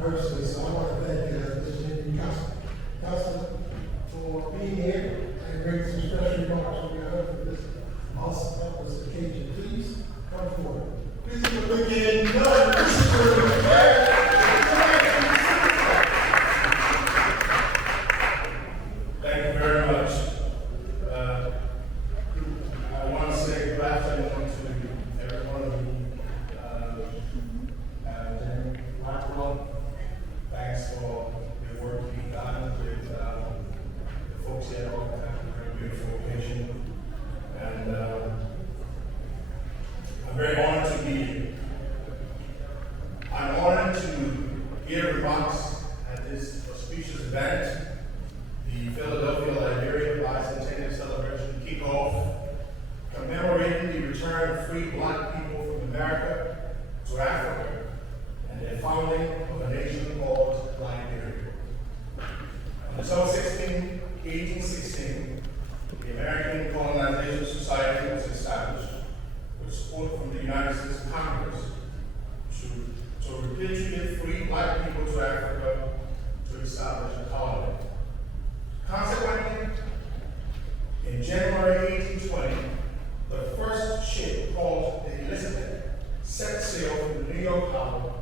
personally, so I want to thank Mr. Council for being here and bringing some special remarks on behalf of this awesome office occasion. Please come forward. Please begin. Thank you very much. I want to say good afternoon to every one of you. Thanks for the work you've done with the folks here at the beautiful occasion. And I'm very honored to be here. I'm honored to give remarks at this auspicious event, the Philadelphia-Liberia Bicentennial Celebration kickoff, commemorating the return of free black people from America to Africa and the founding of a nation called Liberia. On December 16, 1816, the American Colonization Society was established with support from the United States Congress to repatriate free black people to Africa to establish a colony. Consequently, in January 1820, the first ship called the Elizabeth set sail from the New York harbor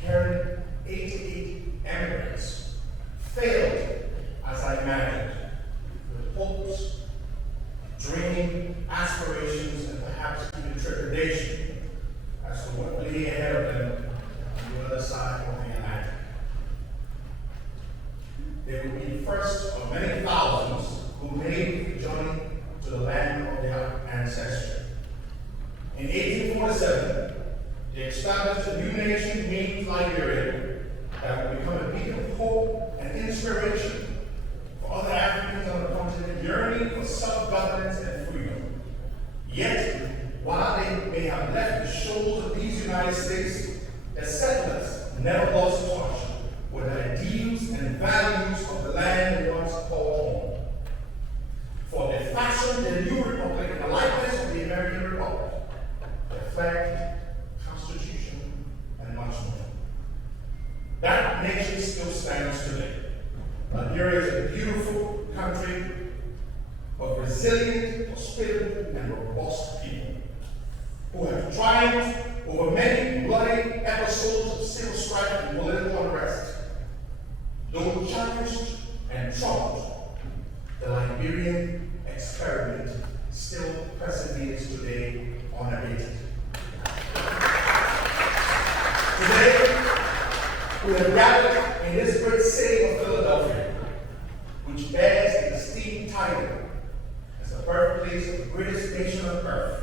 carrying 88 immigrants, failed, as I imagined, with hopes, dreaming, aspirations, and perhaps even trepidation as to what lay ahead of them on the other side of the Atlantic. They would be the first of many thousands who made the journey to the land of their ancestry. In 1847, they established a new nation named Liberia that would become a beacon of hope and inspiration for other Africans on the continent yearning for self-governance and freedom. Yet, while they may have left the shores of these United States, their settlers never lost touch with the ideals and values of the land they once called home. For they fashioned the new republic in the likeness of the American Republic, their flag, Constitution, and much more. That nation still stands today. Liberia is a beautiful country of resilient, hospitable, and robust people who have triumphed over many bloody episodes of civil strife and political unrest. Though challenged and troubled, the Liberian experiment still perseveres today unabated. Today, we have gathered in this great city of Philadelphia, which bears the esteemed title as the birthplace of the greatest nation on earth,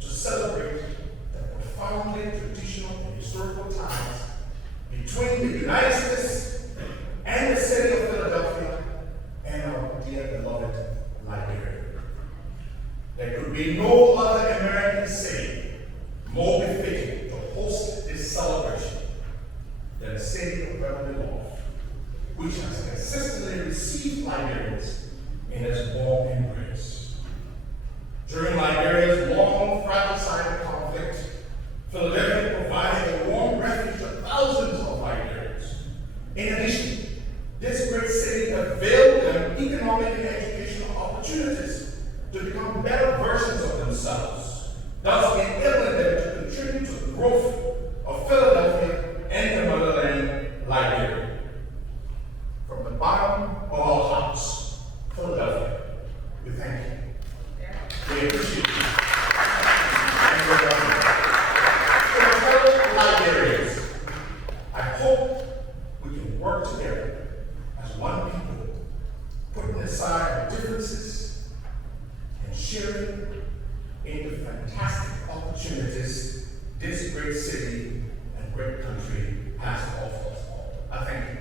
to celebrate the profoundly traditional and historical ties between the United States and the city of Philadelphia and our dear beloved Liberia. There could be no other American city more befitting to host this celebration than the city of Beverly Hills, which has consistently received Liberians in its warm embrace. During Liberia's long, fratricidal conflict, Philadelphia provided a warm refuge to thousands of Liberians. In addition, this great city availed them economic and educational opportunities to become better versions of themselves, thus enabling them to contribute to the growth of Philadelphia and the motherland, Liberia. From the bottom of our hearts, Philadelphia, we thank you. We appreciate you. And we're welcome. To my fellow Liberians, I hope we can work together as one people, putting aside our differences and sharing in the fantastic opportunities this great city and great country has to offer us all. I thank you.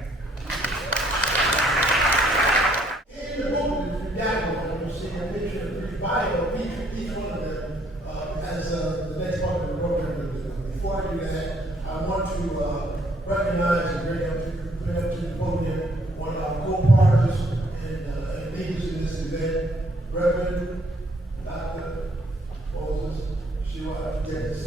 In the book, if you download, you'll see a picture of each bio, each one of them, as the next part of the program. Before I do that, I want to recognize and bring up to the podium one of our co-partners and leaders in this event, Reverend Dr. Moses Shiwa. Yes,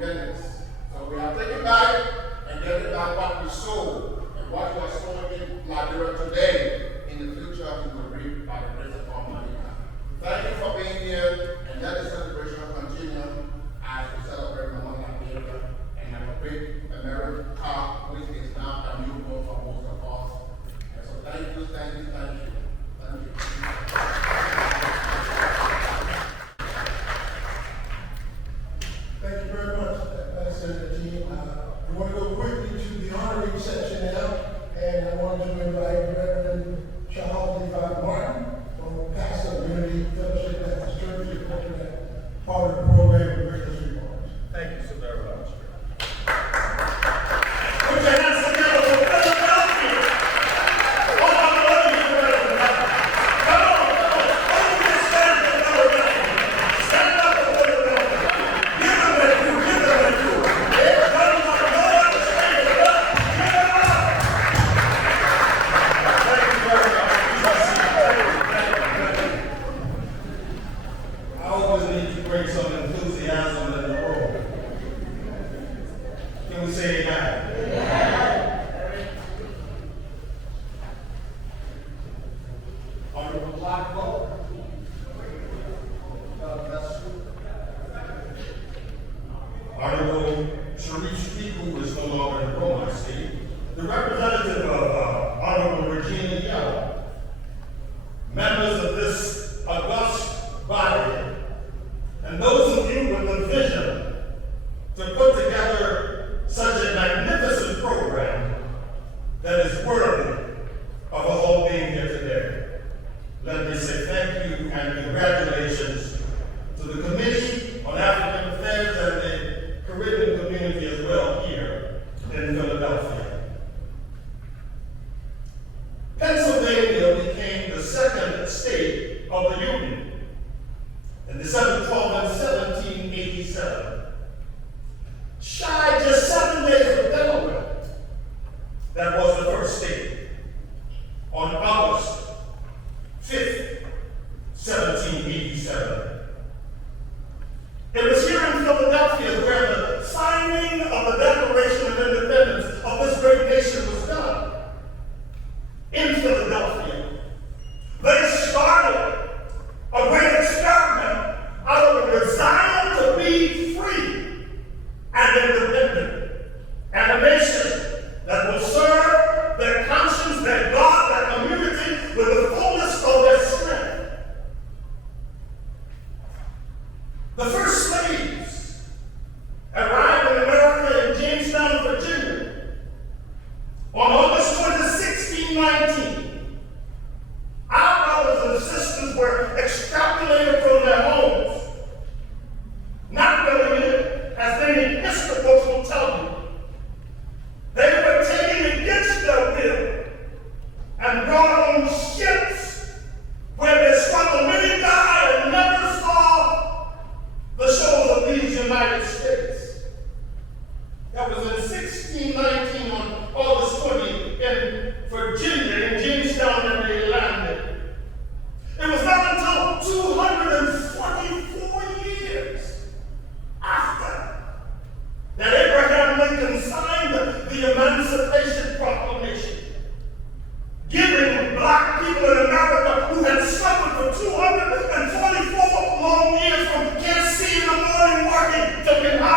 independence. So we are taking back and getting back what we sold and what we are sowing in Liberia today. In the future, we will reap by the grace of Almighty God. Thank you for being here, and let the celebration continue as we celebrate Mama Liberia and have a great America, which is now a new goal for most of us. And so thank you, thank you, thank you. Thank you. Thank you very much, Senator Team. We want to go quickly to the honorary section now, and I want to invite Reverend Charles Levi Martin from Pastor Unity Fellowship Baptist Church to open that part of the program with gracious remarks. Thank you so very much. Put your hands together for Philadelphia. Oh, I love you, Philadelphia. Come on. Oh, you can stand for Philadelphia. Stand up for Philadelphia. Give them that you. Give them that you. Yeah, come on. No one to stand it up. Give them up. Thank you very much. I always need to bring some enthusiasm in the room. Can we say amen? Honorable Black Vote. God bless you. Honorable Sharice Speaker, who is no longer in the room, I see. The representative of Honorable Regina Young. Members of this august body, and those of you with the vision to put together such a magnificent program that is worthy of us all being here today. Let me say thank you and congratulations to the Committee on African Affairs and the Caribbean community as well here in Philadelphia. Pennsylvania became the second state of the Union in December 12 and 1787. Shy just 7 days of Delaware, that was the first state, on August 5th, 1787. It was here in Philadelphia where the signing of the Declaration of Independence of this great nation was done. In Philadelphia, they started a great experiment out of a desire to be free and independent, and a nation that will serve their conscience, their God, their community with the fullness of their strength. The first slaves arrived in America in Jamestown, Virginia on August 20, 1619. Our brothers and sisters were extrapolated from their homes, not knowing it, as many history books will tell you. They were taken against their will and brought on ships where they struggled. Many died and never saw the shores of these United States. That was in 1619 on August 20 in Virginia, in Jamestown, and they landed. It was not until 244 years after that Abraham Lincoln signed the Emancipation Proclamation, giving black people in America who had suffered for 244 long years from can't see in the morning working to behind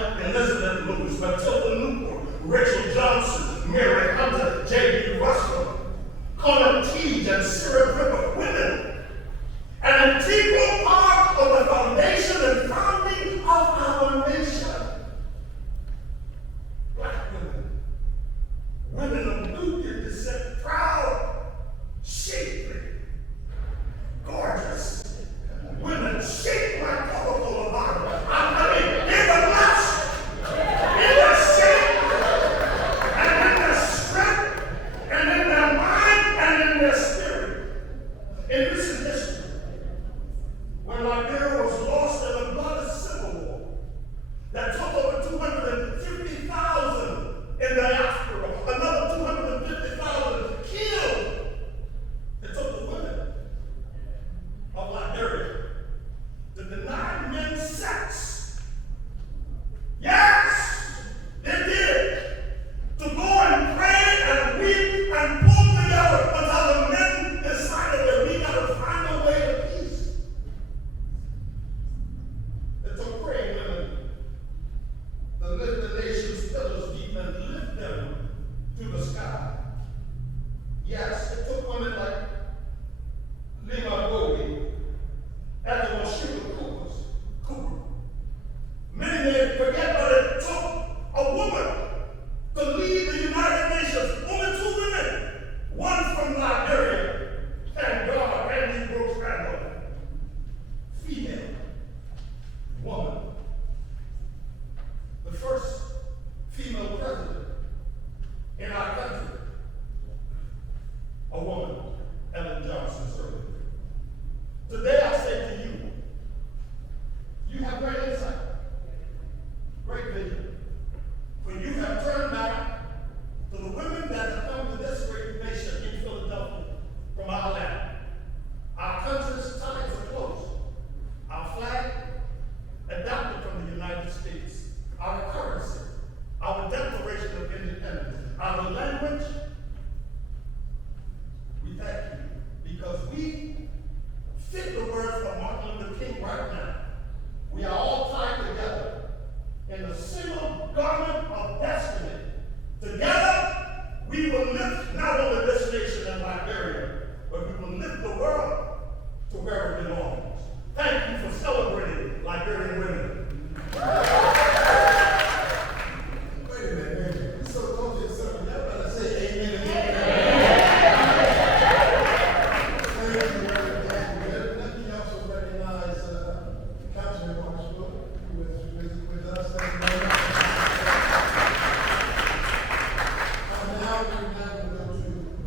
Hannah Elizabeth Lewis, Matilda Newport, Rachel Johnson, Mary Hunter, J.B. Russell, Connor Teague, and Sarah Gripper, women, an integral part of the foundation and founding of our nation. Black women, women of Nubian descent, proud, shapely, gorgeous, women shaped like Coca-Cola bottles. I mean, in the lust, in their shape, and in their strength, and in their mind, and in their spirit. In recent history, when Liberia was lost in a bloody civil war that took over 250,000 in diaspora, another 250,000 killed, it took the women of Liberia to deny men sex. Yes, they did. To go and pray and weep and pull together until the men decided that we got to find a way to peace. It took praying women to lift the nation's pillars deep and lift them to the sky. Yes, it took women like Lima Bowie, Ethel Cooper. Many may forget, but it took a woman to lead the United Nations. Only 2 women, one from Liberia, thank God, Randy Brooks Randall, female, woman. The first female president in our country, a woman, Ellen Johnson Sirleaf. Today I say to you, you have great insight, great vision. When you have turned back to the women that have come to this great nation in Philadelphia from our land. Our country's ties are close. Our flag, adopted from the United States. Our currency, our Declaration of Independence, our language. We thank you because we fit the words of Martin Luther King right now. We are all tied together in a single garment of destiny. Together, we will lift not only this nation and Liberia, but we will lift the world to where it belongs. Thank you for celebrating Liberian women. Wait a minute. You're so close to something. Y'all better say amen and amen. Thank you, Reverend. Let me also recognize Councilman Marshall, who is with us. Thank you very much. Now we're going to go to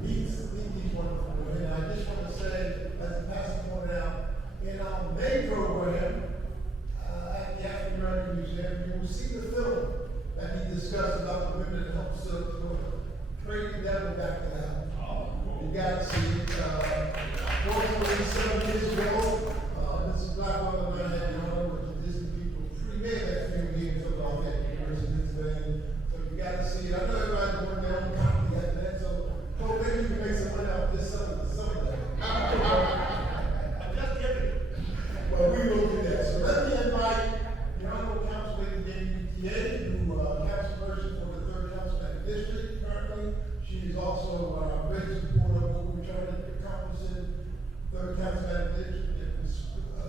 meet these wonderful women. I just want to say, as the pastor pointed out, in our May program at the African American Museum, you will see the film that he discussed about the women that helped to bring the devil back to hell. You got to see it. Fortunately, 7 years ago, Mrs. Blackwell and I had the honor with the Disney people premiere that film here in Philadelphia at the University of Pennsylvania. So you got to see it. I know everybody's doing their own copy after that, so maybe you can make some money off this some of that. I'm just kidding. Well, we will do that. So let me invite the Honorable Councilman David who councilperson for the 3rd Councilman District currently. She is also a great supporter of what we're trying to accomplish in 3rd Councilman District,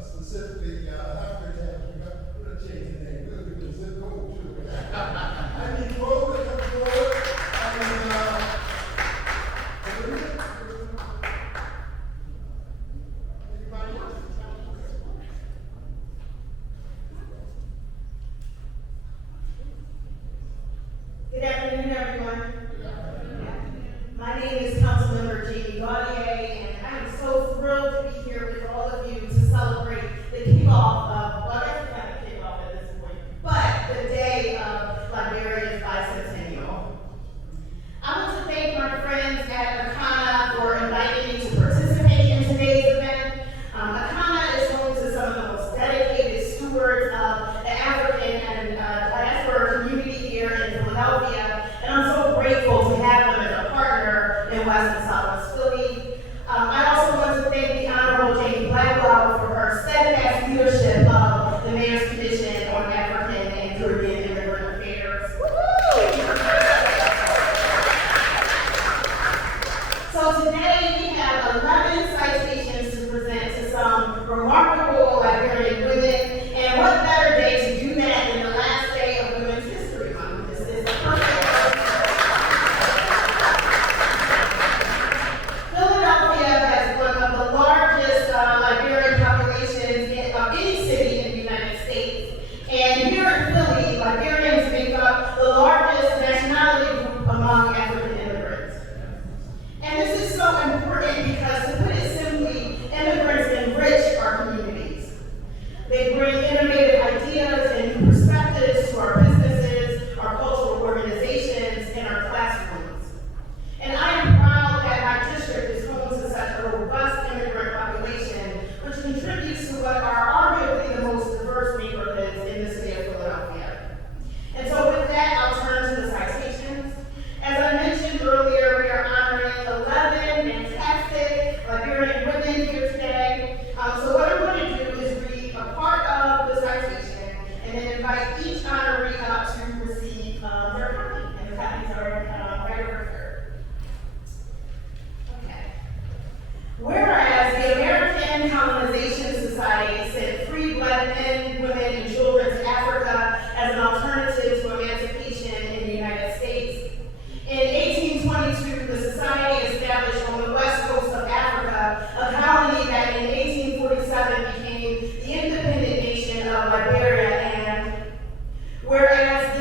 specifically African Council. We're going to change the name. We're going to do the zip code too. I need Flo to come forward. Anybody else? Good afternoon, everyone. My name is Councilmember Jamie Gaudier, and I am so thrilled to be here with all of you to celebrate the kickoff of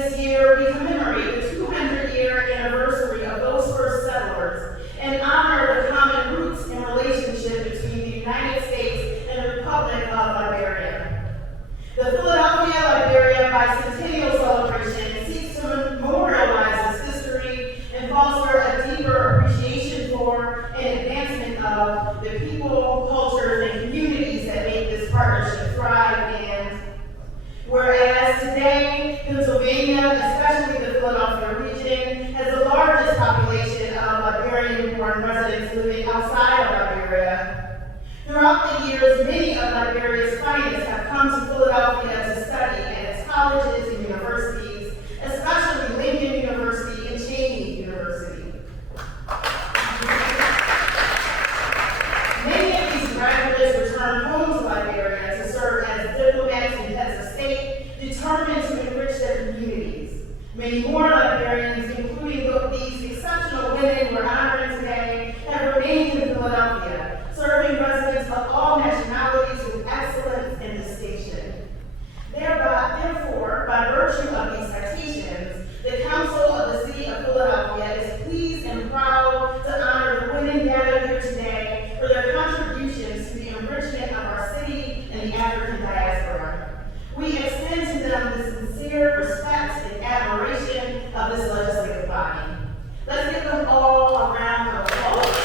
this year, we commemorate the 200-year anniversary of those first settlers and honor the common roots and relationship between the United States and the Republic of Liberia. The Philadelphia-Liberia Bicentennial celebration seeks to memorialize this history and foster a deeper appreciation for and advancement of the people, cultures, and communities that make this partnership thrive. And whereas today, Pennsylvania, especially the Philadelphia region, has the largest population of Liberian-born residents living outside of Liberia, throughout the years, many of Liberia's finest have come to Philadelphia to study at its colleges and universities, especially Lincoln University and Cheney University. Many of these graduates return home to Liberia to serve as diplomats and heads of state, determined to enrich their communities. Many more Liberians, including these exceptional women we're honoring today, have remained in Philadelphia, serving residents of all nationalities with excellence and distinction. Therefore, by virtue of these citations, the Council of the City of Philadelphia is pleased and proud to honor the women gathered here today for their contributions to the enrichment of our city and the African diaspora. We extend to them the sincere respect and admiration of this legislative body. Let's give them all a round of applause.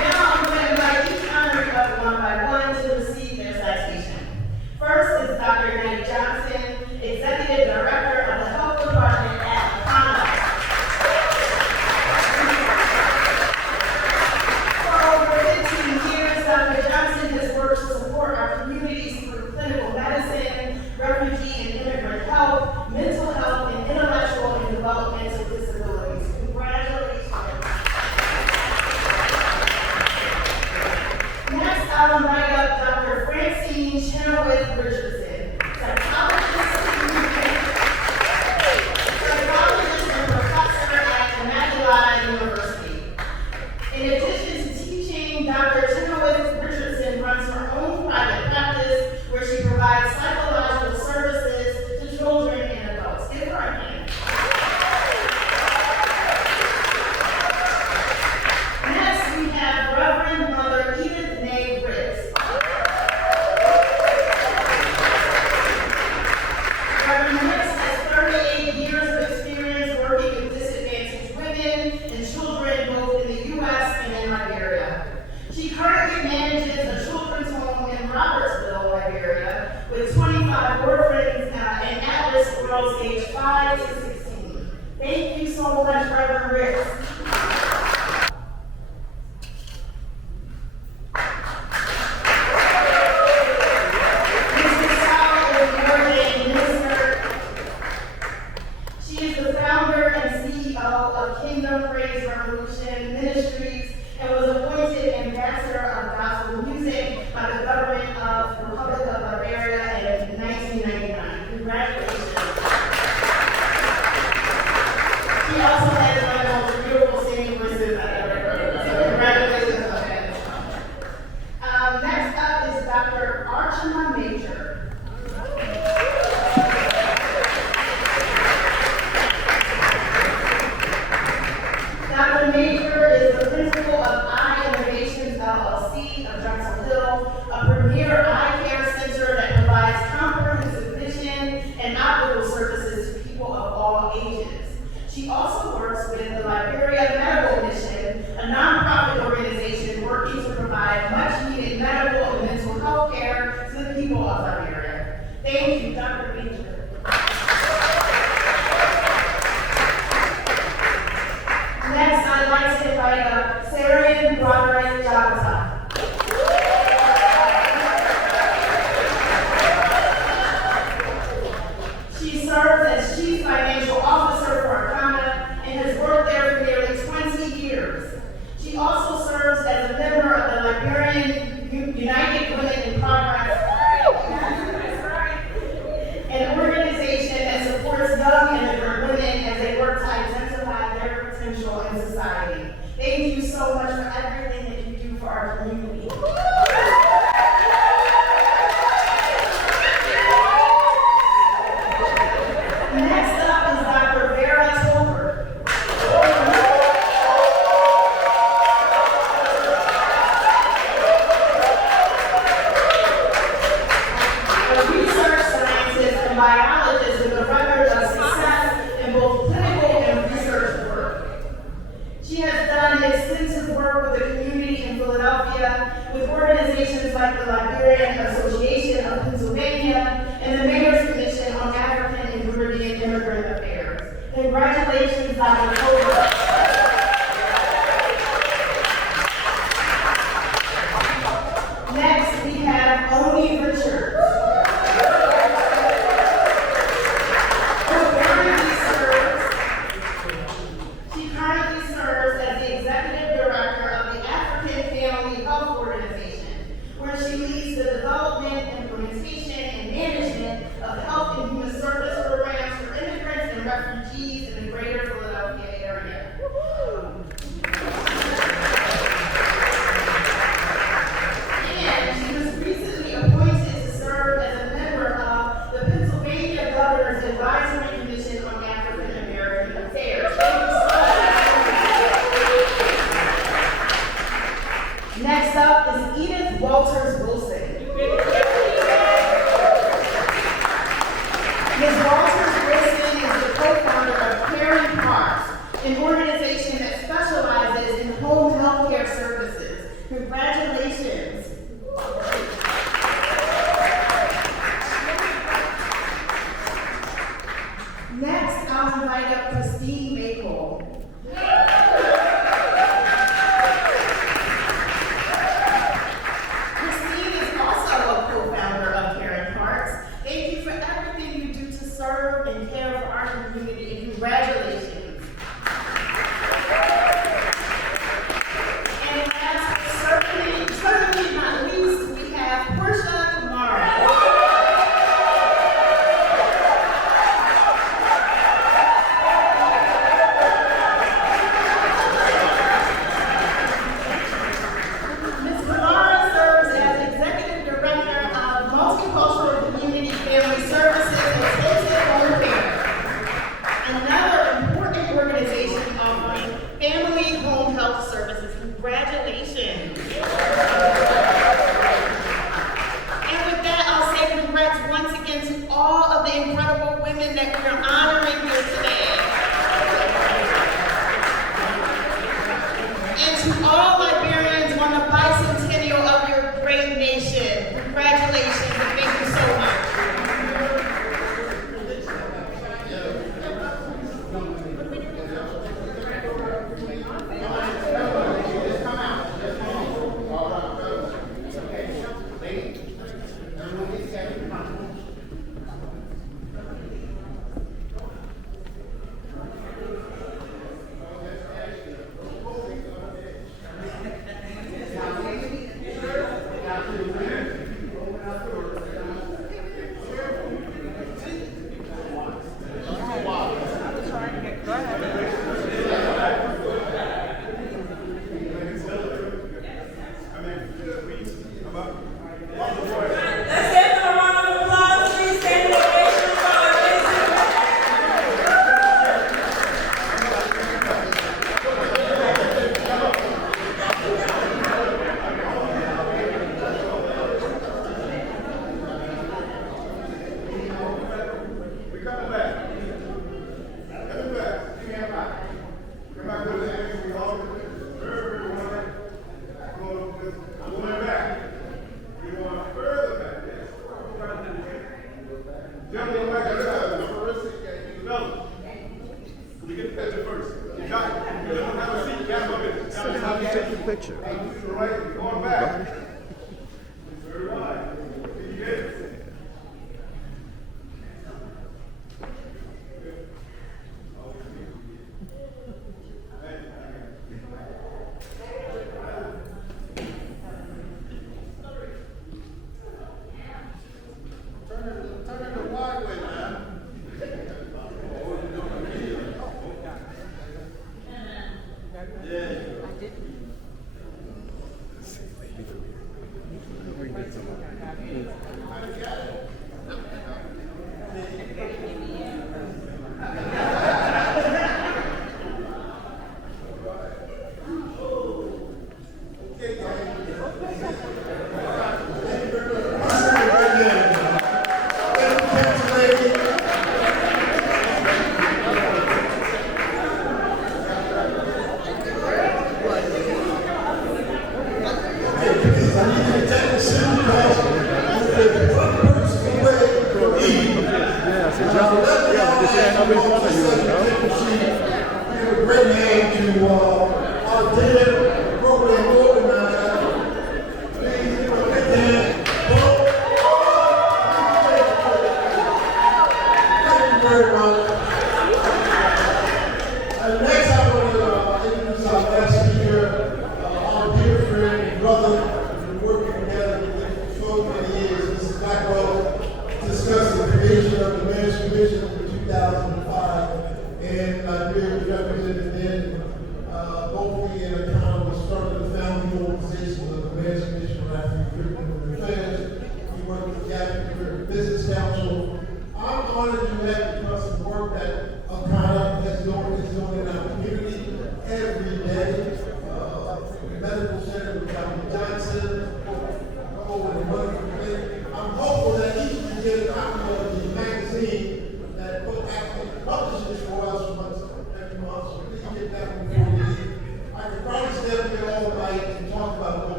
Now I'm going to invite each honoree up one by one to receive their citation. First is Dr. Nate Johnson, Executive Director of the Health Department at Canada. For over 15 years, Dr. Johnson has worked to support our communities through clinical medicine, refugee and immigrant health, mental health, and intellectual and developmental disabilities. Congratulations. Next, I'll invite up Dr. Francine Chenoweth Richardson, psychologist and professor at Immaculata University. In addition to teaching, Dr. Chenoweth Richardson runs her own private practice where she provides psychological services to children and adults. Give her a hand. Next, we have Reverend Mother Edith May Ritz. Reverend Ritz has 38 years of experience working with disadvantaged women and children both in the U.S. and in Liberia. She currently manages a children's home in Robertsville, Liberia, with 25 orphans and at-risk girls aged 5 to 16. Thank you so much, Reverend Ritz. Mrs. Sal is an ordained minister. She is the founder and CEO of Kingdom Praise Revolution Ministries and was appointed ambassador of gospel music by the government of the Republic of Liberia in 1999. Congratulations. She also has one of the most beautiful singing voices I've ever heard. So congratulations on that. Next up is Dr. Archana Major. Dr. Major is the principal of Eye Innovations LLC of Drexel Hill, a premier eye care center that provides comprehensive vision and optical services to people of all ages. She also works with the Liberia Medical Mission, a nonprofit organization working to provide much-needed medical and mental health care to the people of Liberia. Thank you, Dr. Major. Next, I'd like to invite up Sarian Broderick Jabata. She serves as Chief Financial Officer for Akana and has worked there for nearly 20 years. She also serves as a member of the Liberian United Women in Progress, an organization that supports young immigrant women as they work to identify their potential in society. Thank you, reason that we are honoring you today. And to all Liberians on the bicentennial of your great nation, congratulations and thank you so much.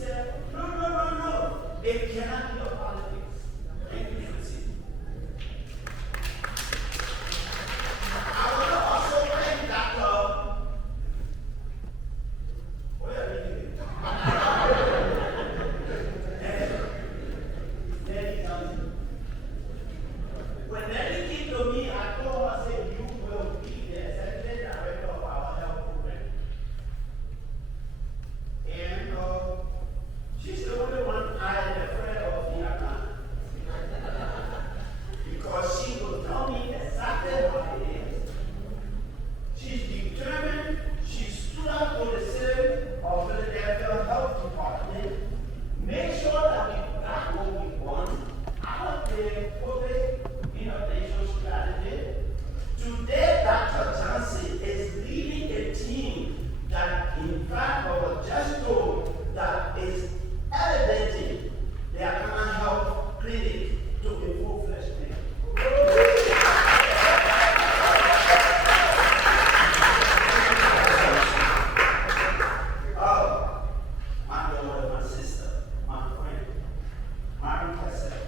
said, no. It cannot be your politics. Thank you, Nancy. I want to also thank Dr. Where are you? Nelly Johnson. When Nelly came to me, I told her, I said, you will be the executive director of our health program. And she's the only one I am afraid of in Atlanta. Because she will tell me exactly what it is. She's determined. She stood up for the city of Philadelphia Health Department, make sure that we got what we want out of the COVID innovation strategy. Today, Dr. Johnson is leading a team that, in fact, I was just told that is elevating the Atlanta Health Clinic to a full-fledged clinic. My daughter, my sister, my friend, Mary Cassell.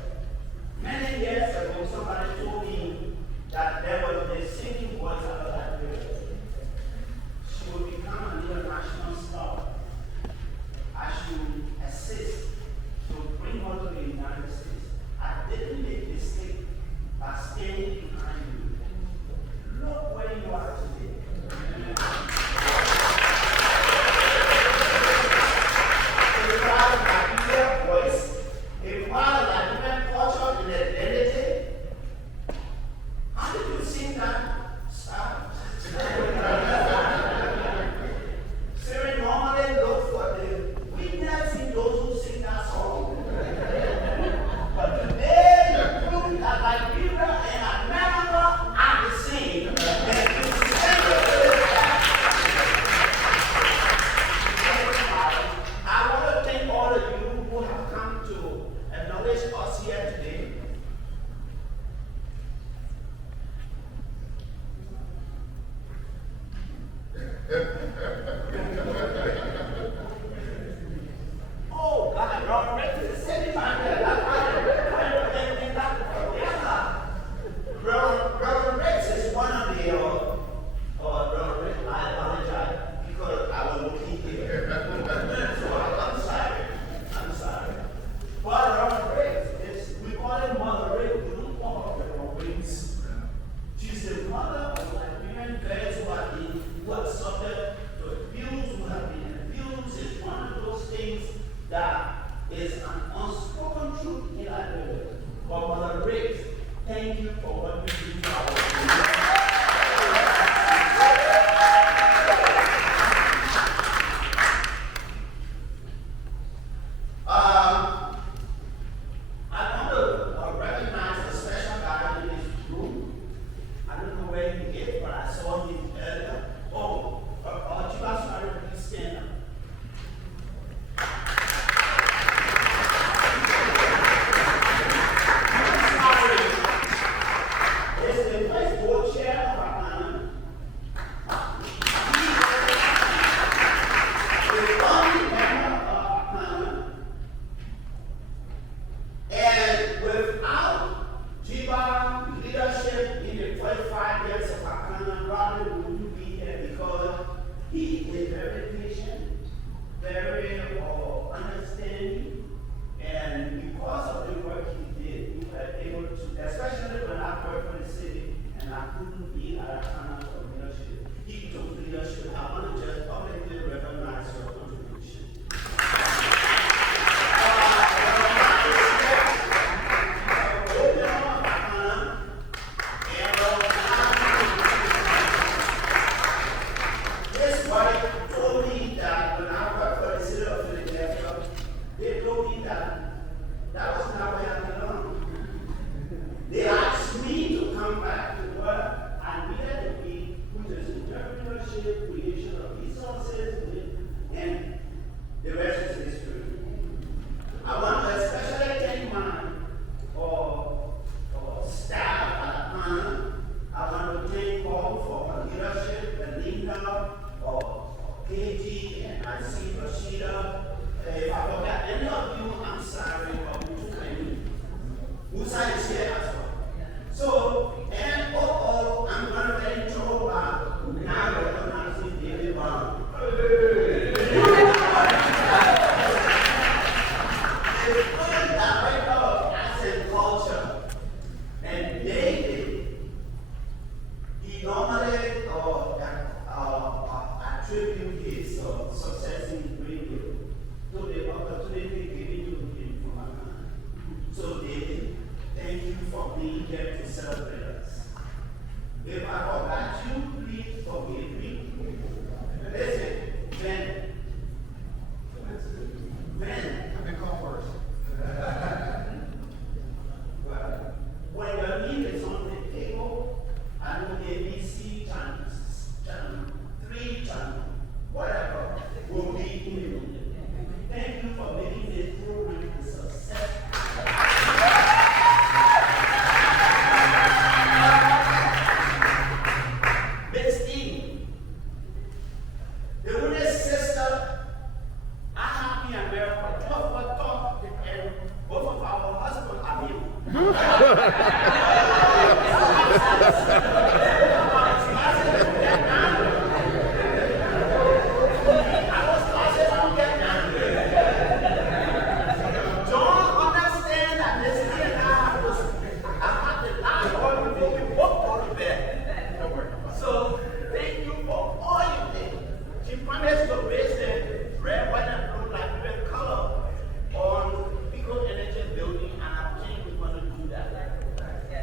Many years ago, somebody told me that there was a singing voice out of that river. She would become an international star. I should assist to bring her to the United States. I didn't make a mistake by staying behind you. Look where you are today. A proud Liberian voice, a proud Liberian culture and identity. How did you sing that? Stop. Sarah normally look for the weakness in those who sing that song. But today, you prove that Liberia and America are the same. And you I want to thank all of you who have come to acknowledge us here today. Oh, God, Robert Rex is sitting back there. Robert Rex is one of the, Robert Rex, I apologize because I was looking here. So I'm sorry. But Robert Rex is, we call him Mother Rex, we don't call her Robert Rex. She's the mother of Liberian girls who are subject to abuse, who have been abused. It's one of those things that is an unspoken truth in Liberia. But Mother Riggs, thank you for what you do for our community. I want to recognize a special guy in this room. I don't know where he is, but I saw him earlier. Oh, Chiba, sorry, please stand up. It's the So, thank you for all you did. She promised to visit red, white, and blue like red color on Pico Energy building, and I think we're going to do that.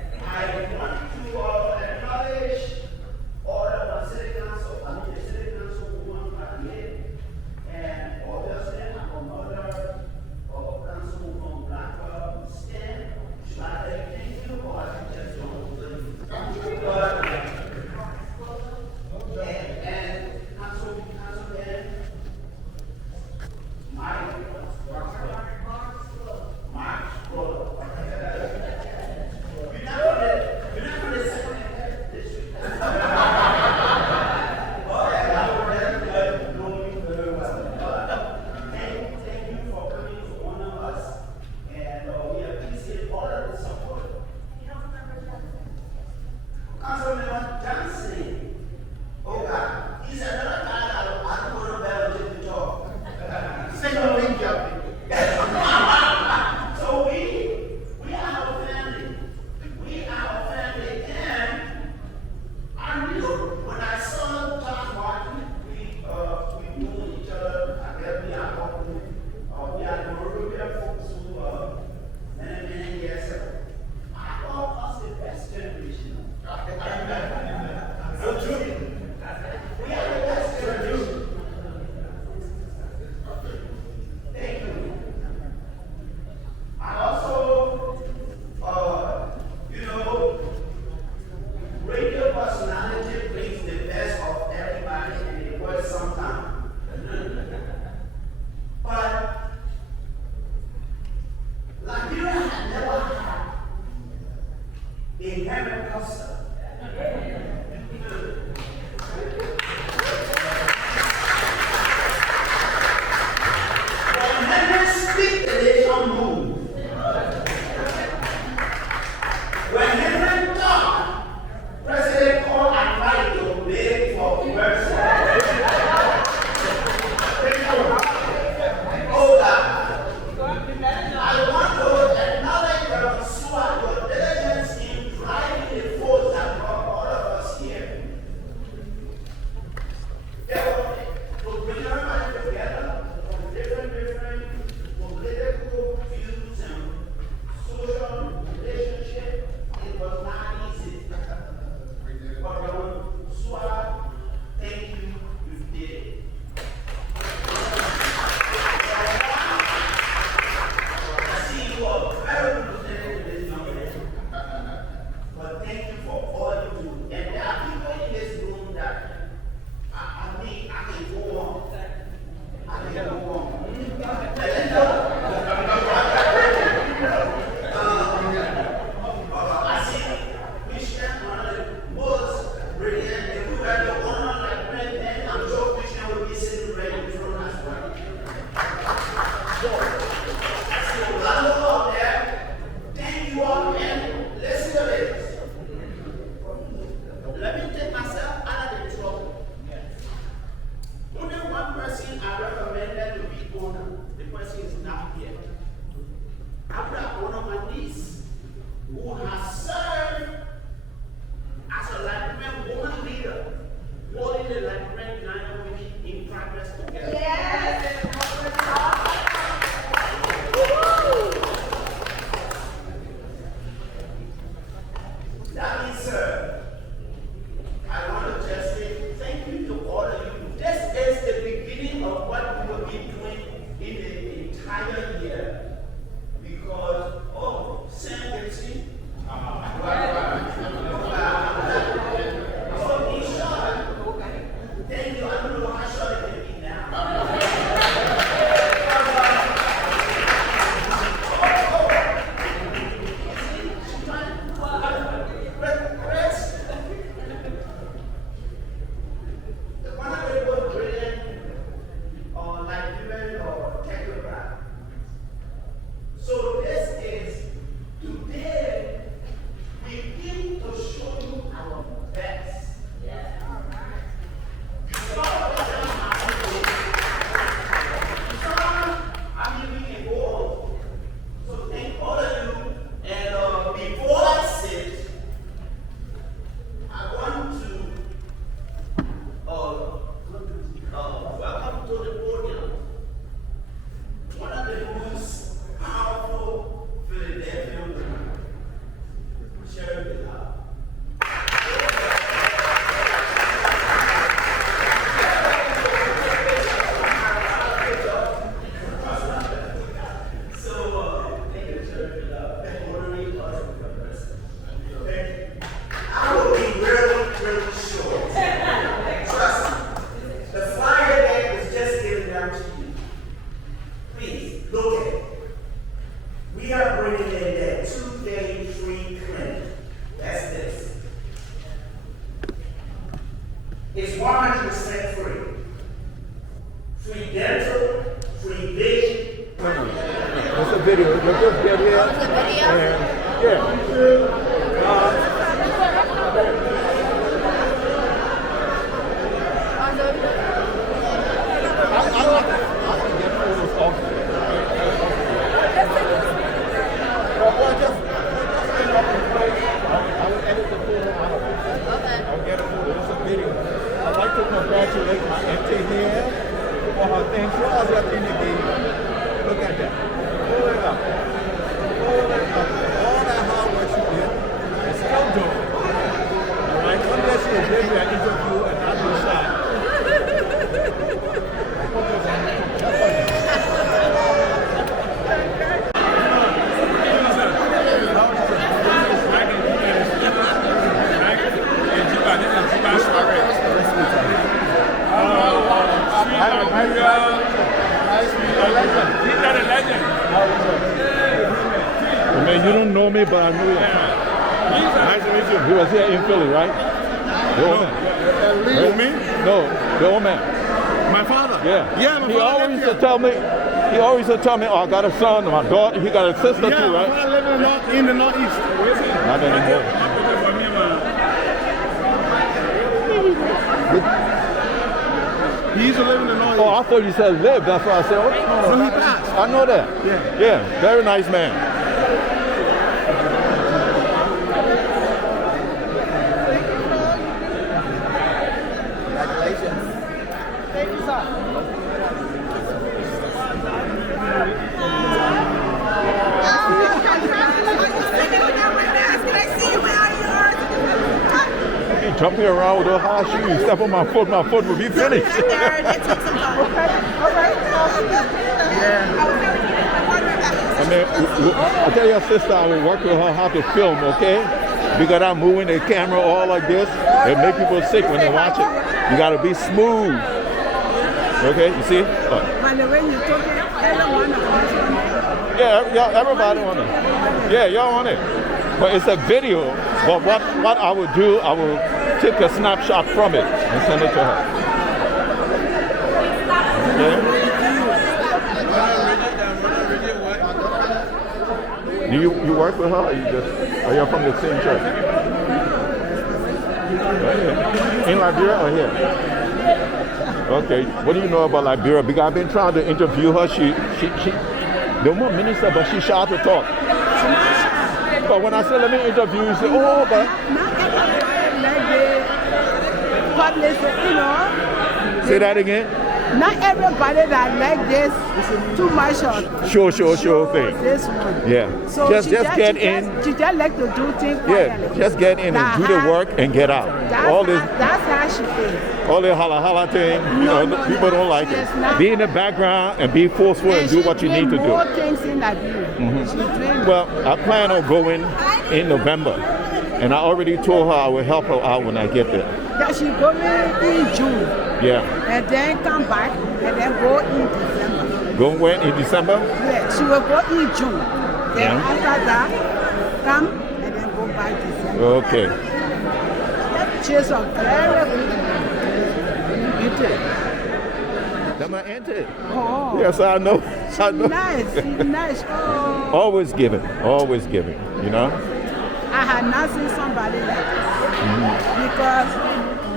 Look at it. We are bringing in that 2-day free clinic. That's this. It's 100% free. Free dental, free vision. It's a video. You just get here. Oh, it's a video? And, yeah. I'd like to congratulate my engineer for her thing. She was up in the game. Look at that. Pull it up. Pull it up. All that hard work she did, and still doing it. All right? Unless you give me an interview and not be shy. I mean, you don't know me, but I know you. Nice to meet you. He was here in Philly, right? The old man. You me? No, the old man. My father? Yeah. Yeah, my He father always lived used to here. tell me, oh, I got a son, my daughter, he got a sister Yeah, too, my right? father lived in the northeast. Not anymore. He used to live in the northeast. Oh, I thought you said live. That's why I said, oh, no, So he passed. I know that. Yeah. Yeah, very nice man. Jumping around with those high shoes, step on my foot will be finished. I mean, I tell your sister I will work with her how to film, okay? Because I'm moving the camera all like this, it make people sick when they watch it. You gotta be smooth. Okay, you see? And the way you took it, everyone was on it. Yeah, everybody on it. Yeah, y'all on it. But it's a video. But what I will do, I will take a snapshot from it and send it to her. Okay? Do you work with her, or are you from the same church? Right here. In Liberia or here? Okay. What do you know about Liberia? Because I've been trying to interview her. She the woman minister, but she's shy to talk. But when I said let me interview you, she said, oh, but Public, you know. say that again. Not everybody that like this too much of. Sure thing. This one. Yeah. So just get in. She just like to do things Yeah, quietly. just get in and do the work and get out. That's how she is. All the holla thing, No, people don't like she is it. not. Be in the background and be forceful and do what you need to do. More things in Liberia. She's doing Well, I plan on going in November, and I already told her I will help her out when I get there. that she going in June Yeah. and then come back and then go in December. Going when in December? Yeah, she will go in June. Then Yeah. after that, come and then go back December. Okay. She's a very good. That's my auntie. Oh, Yes, I know. I know. nice, she's nice. Oh, Always giving, you know? I had not seen somebody like this. Because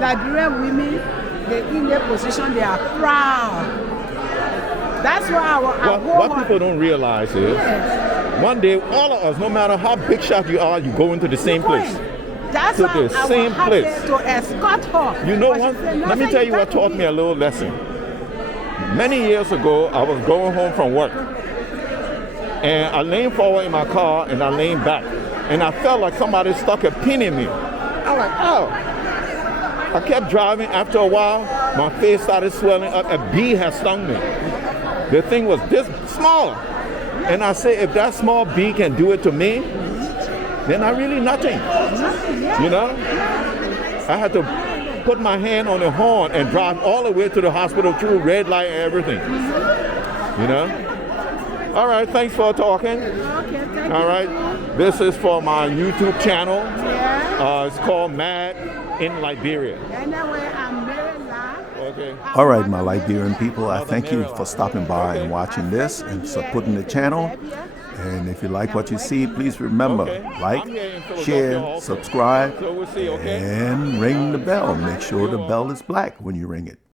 Liberian women, they in their position, they are proud. That's why I What people don't realize is, Yes. one day, all of us, no matter how big shot you are, you go into the same place. That's To why the I same was happy place. to escort her. You know But she what? said, "No, Let me sir, tell you what can't taught do me a little lesson. Many years ago, I was going home from work, and I leaned forward in my car and I leaned back, and I felt like somebody stuck a pin in me. I'm like, oh. I kept driving. After a while, my face started swelling up. A bee had stung me. The thing was this small, and I said, if that small bee can do it to me, then I really nothing. You know? I had to put my hand on the horn and drive all the way to the hospital through red light and everything. You know? All right, thanks for talking. Okay, thank you. All right, this is for my YouTube channel. Yeah. It's called Mad in Liberia. Anyway, I'm Maryland. Okay. All right, my Liberian people, I thank you for stopping by and watching this and supporting the channel. And if you like what you see, please remember, like, share, subscribe, and ring the bell. Make sure the bell is black when you ring it.